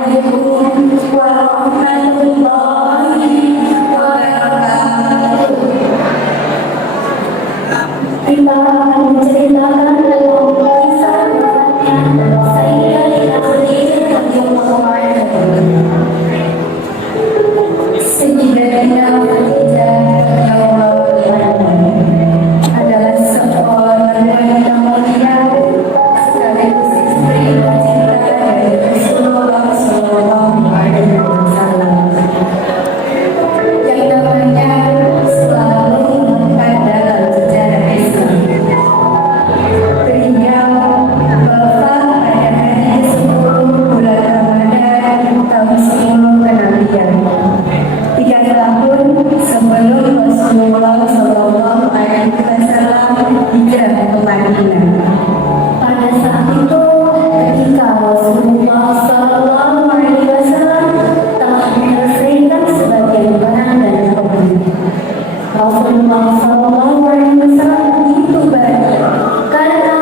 Assalamualaikum warahmatullahi wabarakatuh. Kita akan menceritakan tentang kisah wafatnya Sayyidatina Khadijah radhiyallahu anha. Sayyidatina Khadijah radhiyallahu anha adalah seorang wanita mulia sekaligus istri tercinta dari Rasulullah Sallallahu Alaihi Wasallam, yang namanya selalu melekat dalam sejarah Islam. Beliau wafat pada hari 10 bulan Ramadan tahun 10 Kenabian, 3 tahun sebelum Rasulullah Sallallahu Alaihi Wasallam hijrah ke Madinah. Pada saat itu, ketika Rasulullah Sallallahu Alaihi Wasallam telah menyelesaikan sebagian barang dan kebun, Rasulullah Sallallahu Alaihi Wasallam begitu baik karena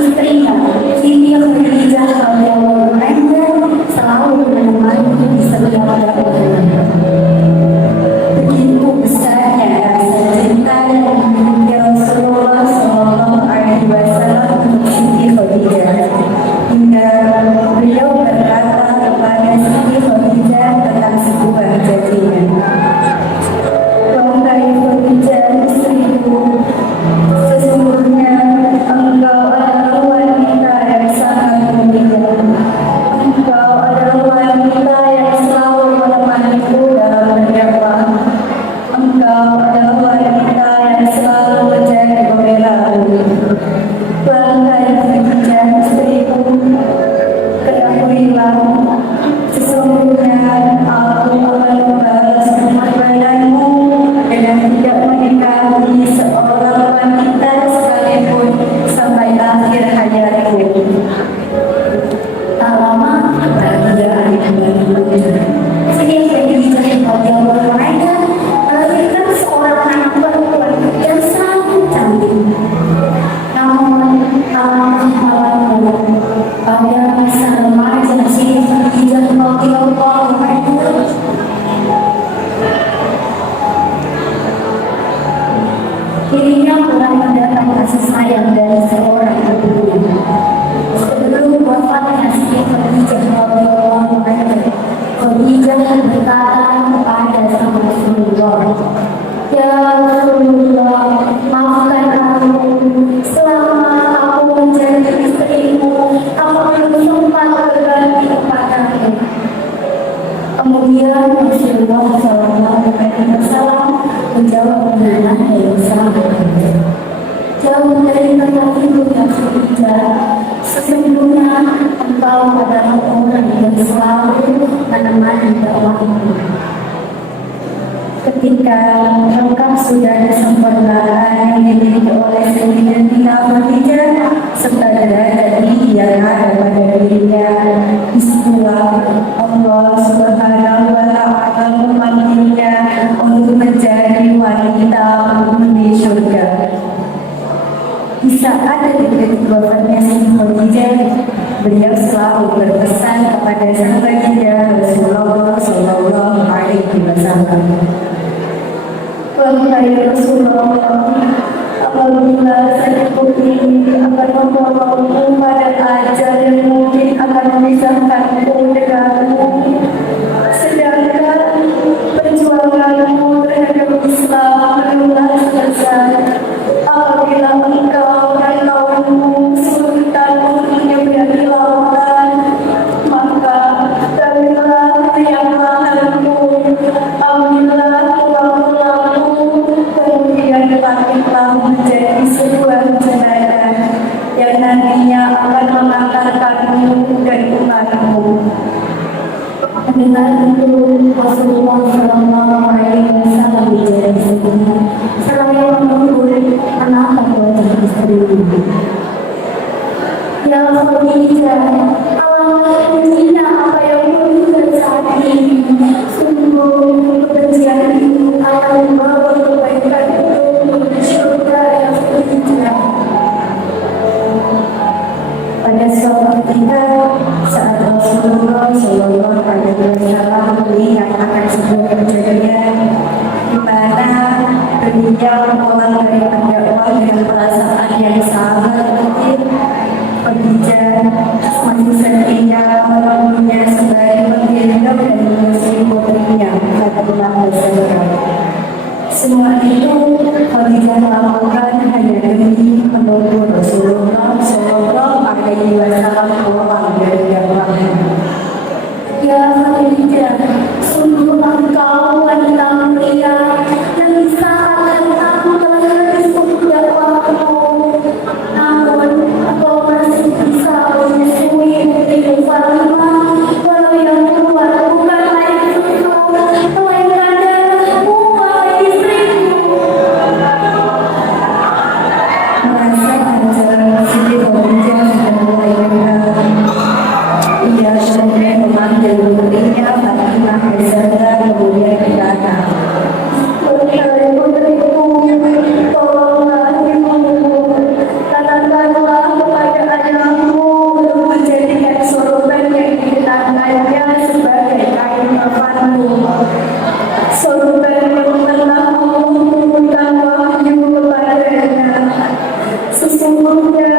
istrinya Siti Khadijah radhiyallahu anha selalu menemani di setiap dakwahnya. Begitu besarnya rasa cinta yang dimiliki Rasulullah Sallallahu Alaihi Wasallam untuk Siti Khadijah, hingga beliau berkata kepada Siti Khadijah tentang sebuah janjinya. Wahai Khadijah istriku, sesungguhnya engkau adalah wanita yang sangat mulia. Engkau adalah wanita yang selalu menemaniku dalam berdakwah. Engkau adalah wanita yang selalu menjadi pembelaanku. Wahai Khadijah istriku, ketahuilah sesungguhnya aku akan membalas pengorbananmu dengan tidak menikahi seorang wanita sekalipun sampai akhir hayatku. Tak lama kebahagiaan kembali. Siti Khadijah radhiyallahu anha melahirkan seorang anak perempuan yang sangat cantik. Namun pada masa remaja Siti Khadijah radhiyallahu anha dirinya mulai mendapat kasih sayang dari seorang ibu. Sebelum wafatnya Siti Khadijah radhiyallahu anha, Khadijah berkata kepada sang Rasulullah, "Ya Rasulullah, maafkan aku. Selama aku menjadi istrimu, aku belum sempat berbakti kepadamu." Kemudian Rasulullah Sallallahu Alaihi Wasallam menjawab dengan yang sama. Jauh dari kata itu ya Khadijah, sesungguhnya engkau adalah orang yang selalu menemani dakwahmu. Ketika lengkap sudah kesempurnaan yang dimiliki oleh Sayyidatina Khadijah serta derajat yang ada pada dirinya, istilah Allah Subhanahu wa Ta'ala memanggilnya untuk menjadi wanita penghuni surga. Di saat detik wafatnya Siti Khadijah, beliau selalu berpesan kepada sang baginda Rasulullah Sallallahu Alaihi Wasallam, "Wahai Rasulullah, apabila sakitku ini akan membawaku pada ajal yang mungkin akan memisahkanku denganmu, sedangkan perjuanganmu terhadap Islam belumlah selesai. Apabila engkau dan kaummu kesulitan untuk menyeberangi lautan, maka carilah tiang lahanku, ambillah tulang-tulangku, kemudian letakkanlah menjadi sebuah jenazah yang nantinya akan mengantarkanmu dan umatmu." Dengan itu Rasulullah Sallallahu Alaihi Wasallam menjadi sebuah seraya menunggu menatap wajah istrinya. "Ya Khadijah, alangkah bencinya apa yang kau saat ini. Sungguh kebencian itu akan membawa kebaikan itu di surga yang Khadijah." Pada suatu ketika saat Rasulullah Sallallahu dengan perasaan yang sangat penting. Khadijah masih setia merawatnya sebagai penggendong dan mengasuh putrinya Fatimah Zahra. Semua itu Khadijah lakukan hanya demi menunggu Rasulullah Shallallahu Alaihi Wasallam pulang dari dakwahnya. Ya Khadijah, sungguh engkau wanita mulia yang disangkakan aku telah habis dakwahku. Namun engkau masih bisa menyusui putrimu Fatimah, walau yang keluar bukan lain itu, melainkan darahmu, wahai istriku. Merasa ajaran Siti Khadijah sudah mulai benar. Ia kemudian memanggil putrinya Fatimah Zahra kemudian berkata, "Wahai putriku, tolonglah ibumu, katakanlah kepada ayahmu untuk menjadikan sorban yang dikenakannya sebagai kain kafanmu. Sorban yang telah mengumpulkan wahyu kepadanya. Sesungguhnya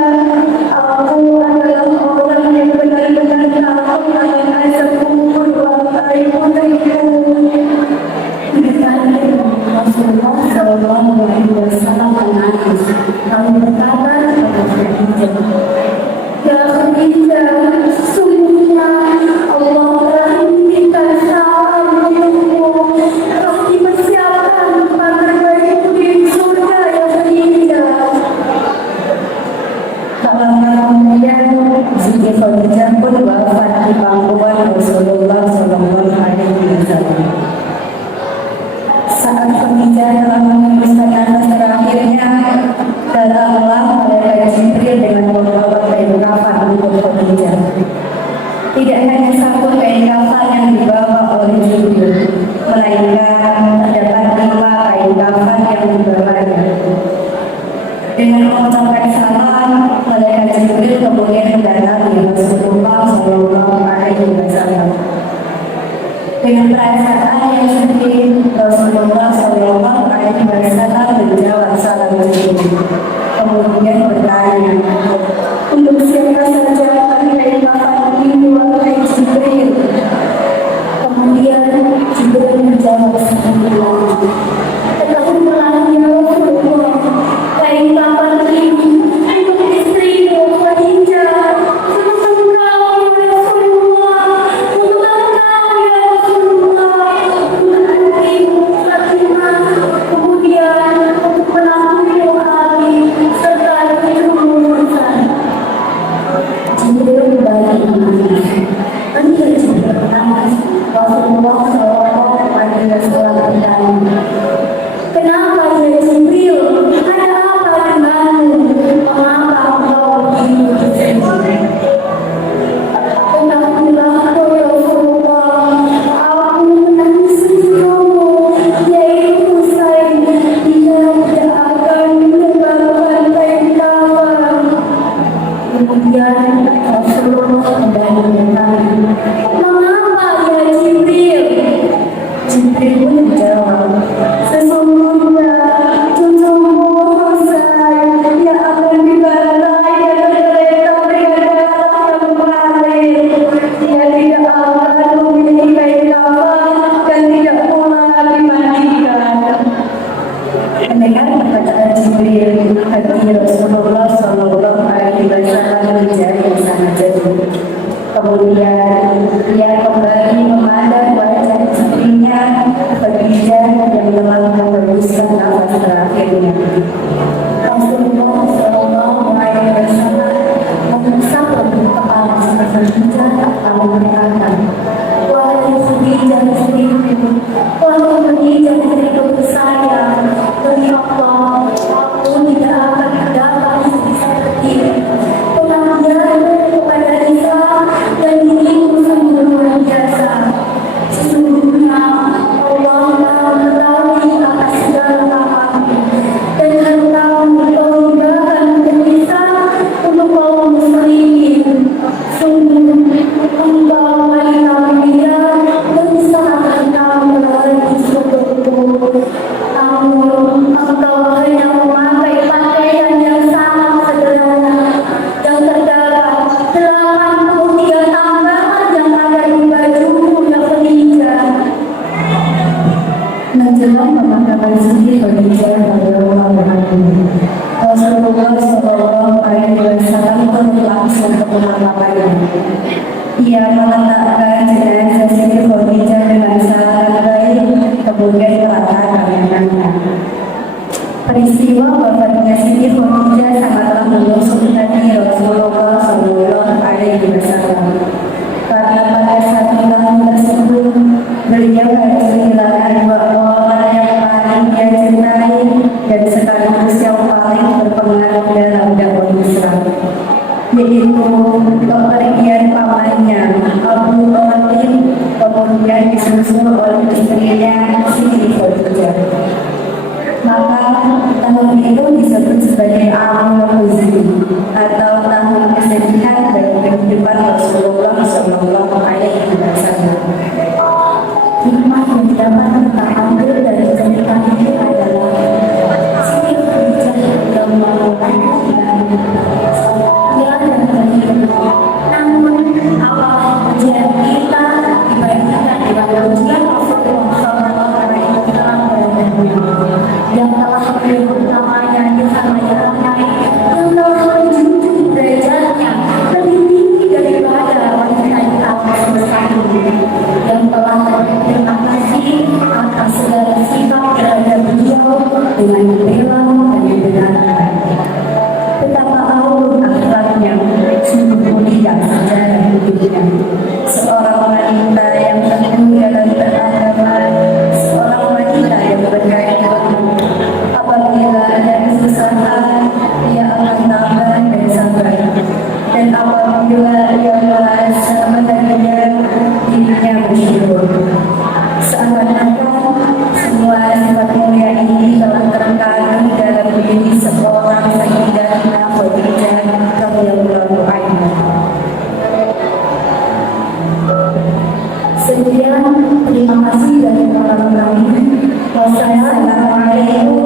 aku adalah orang yang benar-benar tahu akan azab kubur, wahai putriku." Rasulullah Shallallahu Alaihi Wasallam menangis lalu berkata kepada Khadijah, "Ya Khadijah, sesungguhnya Allah telah mengizinkan sahabatmu telah dipersiapkan tempat terbaikku di surga, ya Khadijah." Tak lama kemudian Siti Khadijah pun wafat di pangkuan Rasulullah Shallallahu Alaihi Wasallam. Saat Khadijah telah menghabiskan nafas terakhirnya, datanglah malaikat Jibril dengan membawa kain kafan untuk Khadijah. Tidak hanya satu kain kafan yang dibawa oleh Jibril, melainkan terdapat 5 kain kafan yang dibawanya. Dengan mengucapkan salam, malaikat Jibril kemudian mendatangi Rasulullah Shallallahu Alaihi Wasallam. Dengan perasaan yang sedih, Rasulullah Shallallahu Alaihi Wasallam menjawab salam Jibril. Kemudian bertanya, "Untuk siapa saja kain kafan ini, wahai Jibril?" Kemudian Jibril menjawab semula, "Ketahuilah ya Rasulullah, kain kafan ini untuk istrimu Khadijah, untuk engkau ya Rasulullah, untuk engkau ya Rasulullah, untuk anakmu Fatimah, kemudian untuk menantumu Ali, serta cucumu Hasan." Jibril kembali menangis. Ketika Jibril menangis, Rasulullah Shallallahu Alaihi Wasallam bertanya, "Kenapa ya Jibril? Ada apa denganmu? Mengapa engkau begitu bersedih?" "Ketahuilah ya Rasulullah, aku menangis cucumu, yaitu Husain. Dia tidak akan menyebabkan kain kafan." Kemudian Rasulullah kembali bertanya, "Mengapa ya Jibril?" Jibril pun menjawab, "Sesungguhnya cucumu Husain dia akan dibantai dan kereta dengan darah yang mengalir. Dia tidak akan memiliki kain kafan dan tidak pula dimandikan." Mendengar perkataan Jibril, hati Rasulullah Shallallahu Alaihi Wasallam menjadi sangat jatuh. Kemudian ia kembali memandang wajah istrinya Khadijah yang telah menghembuskan nafas terakhirnya. Rasulullah Shallallahu Alaihi Wasallam mengusap lembut kepala Khadijah lalu berkata, "Wahai Khadijah istriku, wahai Khadijah istriku tersayang, demi Allah, aku tidak akan dapat seperti ini. Pengabdianmu kepada Islam dan dirimu sungguh luar biasa. Sesungguhnya Allah Maha mengetahui atas segala pahammu, dan engkau hidupkan kebisa untuk kaum muslimin. Sungguh engkau wanita mulia dan sangat engkau berharap di surgaku. beliau mengatakan sendiri berbicara pada orang ini. Rasulullah Shallallahu Alaihi Wasallam pun langsung ke pemakamannya. Ia meletakkan jenazah Siti Khadijah dengan sangat baik, kemudian meletakkan tangannya. Peristiwa wafatnya Siti Khadijah sangatlah menusuk hati Rasulullah Shallallahu Alaihi Wasallam. Karena pada saat tahun tersebut beliau harus kehilangan dua orang yang paling dia cintai dan sekaligus yang paling berpengaruh dalam dakwah Islam, yaitu kepergian pamannya Abu Talib, kemudian disusul oleh istrinya Siti Khadijah. Maka tahun itu disebut sebagai Amul Huzni atau tahun kesedihan dalam kehidupan Rasulullah Shallallahu Alaihi Wasallam. Hikmah yang dapat kita ambil dari cerita ini adalah Siti Khadijah yang melakukan dia dan kehidupan. Namun apalagi ujian kita dibandingkan dengan ujian Rasulullah Shallallahu Alaihi Wasallam yang telah menyebut namanya di samanya ramai, yang telah menjunjung derajatnya lebih tinggi daripada wanita atas semesta ini, yang telah berterima kasih atas segala sifat terhadap beliau dengan bela dan membenarkan. Betapa agung akhlaknya, sungguh mulia sejarah hidupnya. Seorang wanita yang teguh dalam beragama, seorang wanita yang berkait ilmu. Apabila ada kesusahan, ia akan tabah dan sabar. Dan apabila ia merasa menderita, dirinya bersyukur. Seakan-akan semua sifat mulia ini telah terkandung dalam diri seorang Sayyidatina Khadijah radhiyallahu anha. Sekian, terima kasih dari orang kami. Wassalamualaikum